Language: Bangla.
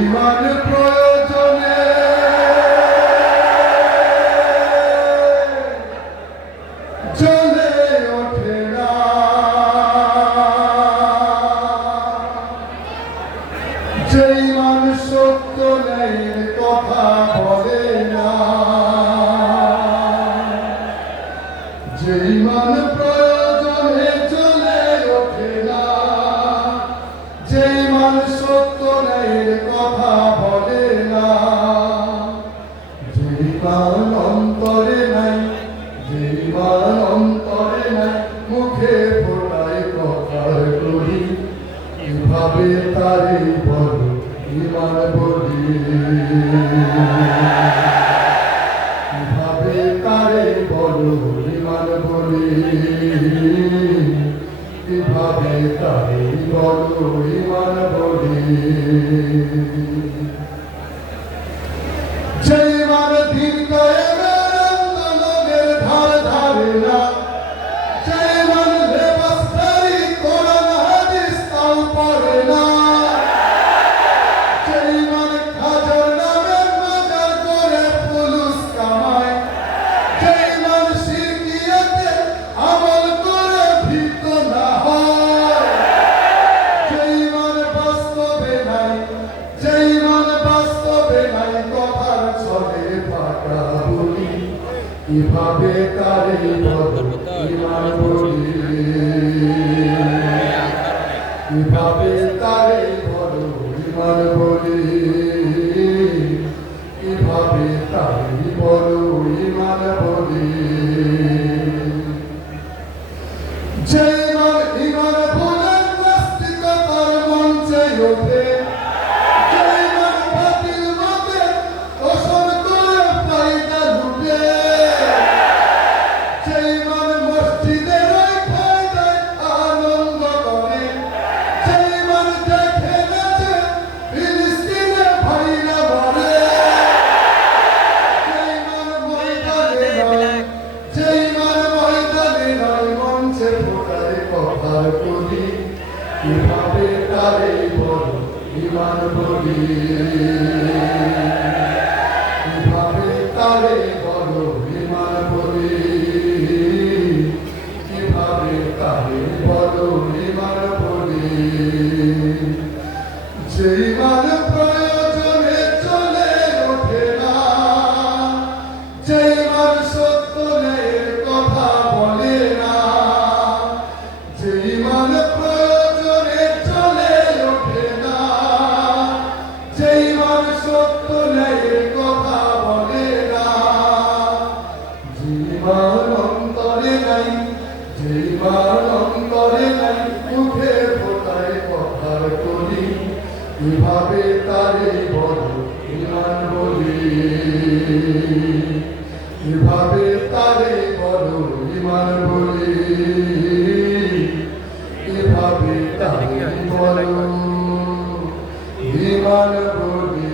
ইমান প্রয়োজনে জ্বলে ওঠে না, যে ইমান সত্য ন্যায়ের কথা বলে না, যে ইমান প্রয়োজনে জ্বলে ওঠে না, যে ইমান সত্য ন্যায়ের কথা বলে না, যে ইমান অন্তরে নাই, যে ইমান অন্তরে নাই, মুখে ফোটায় কথার করি, কিভাবে তারে বল ইমান বলি, কিভাবে তারে বল ইমান বলি, কিভাবে তারে বল ইমান বলি। যে ইমান দিন কায়েমের আন্দোলনের ধার ধারে না, যে ইমান লেবাসধারী কোরআন হাদিস তাও পড়ে না, যে ইমান খাজার নামে মাজার করে ফুলুস কামায়, যে ইমান শিরকিয়াতে আমল করে ভীত না হয়, যে ইমান বাস্তবে নাই, যে ইমান বাস্তবে নাই, কথার ছলে ফাঁকা বলি, কিভাবে তারে বল ইমান বলি, কিভাবে তারে বল ইমান বলি, কিভাবে তারে বল ইমান বলি। যে ইমান ইমান ভুলে নাস্তিকতার মঞ্চে ওঠে, যে ইমান বাতিল মতে দোষণ করে ফায়দা লুটে, যে ইমান মসজিদের ওই ফায়দায় আনন্দ করে, যে ইমান দেখে নাচে ফিলিস্তিনে ভাইরা মরে, যে ইমান ময়দানে নয়, যে ইমান ময়দানে নয়, মঞ্চে ফোটায় কথার কলি, কিভাবে তারে বল ইমান বলি, কিভাবে তারে বল ইমান বলি, কিভাবে তারে বল ইমান বলি। যে ইমান প্রয়োজনে চলে ওঠে না, যে ইমান সত্য ন্যায়ের কথা বলে না, যে ইমান প্রয়োজনে চলে ওঠে না, যে ইমান সত্য ন্যায়ের কথা বলে না, যে ইমান অন্তরে নাই, যে ইমান অন্তরে নাই, মুখে ফোটায় কথার কলি, কিভাবে তারে বল ইমান বলি, কিভাবে তারে বল ইমান বলি, কিভাবে তারে বল ইমান বলি।